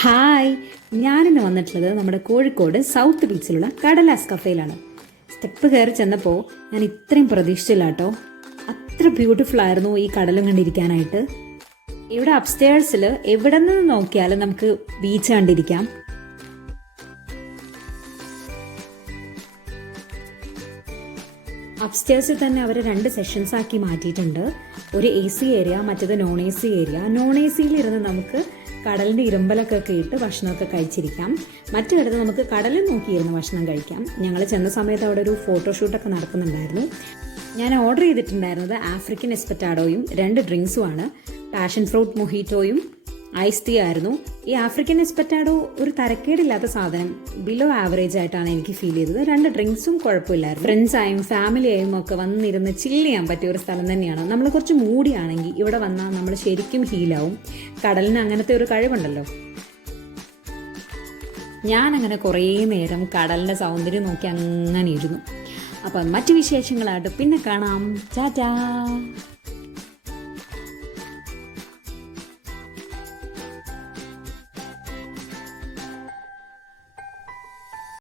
Hi, ഞാനിന്ന് വന്നിട്ടുള്ളത് നമ്മുടെ കോഴിക്കോട് സൗത്ത് ബീച്ചിലുള്ള കടലാസ് കഫേയിലാണ്. സ്റ്റെപ്പ് കയറി ചെന്നപ്പോൾ ഞാൻ ഇത്രയും പ്രതീക്ഷിച്ചില്ല കേട്ടോ. അത്ര ബ്യൂട്ടിഫുൾ ആയിരുന്നു ഈ കടലും കണ്ടിരിക്കാനായിട്ട്. ഇവിടെ അപ്സ്റ്റേഴ്സിൽ എവിടെ നിന്ന് നോക്കിയാലും നമുക്ക് ബീച്ച് കണ്ടിരിക്കാം. അപ്സ്റ്റേഴ്സിൽ തന്നെ അവർ 2 സെഷൻസ് ആക്കി മാറ്റിയിട്ടുണ്ട്. ഒരു AC ഏരിയ, മറ്റേത് നോൺ AC ഏരിയ. നോൺ ACയിൽ ഇരുന്ന് നമുക്ക് കടലിൻ്റെ ഇരമ്പലൊക്കെ ഇട്ട് ഭക്ഷണമൊക്കെ കഴിച്ചിരിക്കാം. മറ്റിടത്ത് നമുക്ക് കടലിൽ നോക്കിയിരുന്ന് ഭക്ഷണം കഴിക്കാം. ഞങ്ങൾ ചെന്ന സമയത്ത് അവിടെ ഒരു ഫോട്ടോഷൂട്ടൊക്കെ നടക്കുന്നുണ്ടായിരുന്നു. ഞാൻ ഓർഡർ ചെയ്തിട്ടുണ്ടായിരുന്നത് ആഫ്രിക്കൻ എസ്പെറ്റാഡോയും 2 ഡ്രിങ്ക്സുമാണ്. പാഷൻ ഫ്രൂട്ട് മൊഹിറ്റോയും ഐസ് ടീ ആയിരുന്നു. ഈ ആഫ്രിക്കൻ എസ്പെറ്റാഡോ ഒരു തരക്കേടില്ലാത്ത സാധനം, ബിലോ ആവറേജ് ആയിട്ടാണ് എനിക്ക് ഫീൽ ചെയ്തത്. 2 ഡ്രിങ്ക്സും കുഴപ്പമില്ലായിരുന്നു. ഫ്രണ്ട്സായും ഫാമിലിയായും ഒക്കെ വന്നിരുന്ന് ചില്ല് ചെയ്യാൻ പറ്റിയ ഒരു സ്ഥലം തന്നെയാണ്. നമ്മൾ കുറച്ച് മൂടിയാണെങ്കിൽ ഇവിടെ വന്നാൽ നമ്മൾ ശരിക്കും ഹീലാവും. കടലിന് അങ്ങനത്തെ ഒരു കഴിവുണ്ടല്ലോ. ഞാനങ്ങനെ കുറേ നേരം കടലിൻ്റെ സൗന്ദര്യം നോക്കി അങ്ങനെ ഇരുന്നു. അപ്പം മറ്റു വിശേഷങ്ങളായിട്ട് പിന്നെ കാണാം. ടാറ്റാ.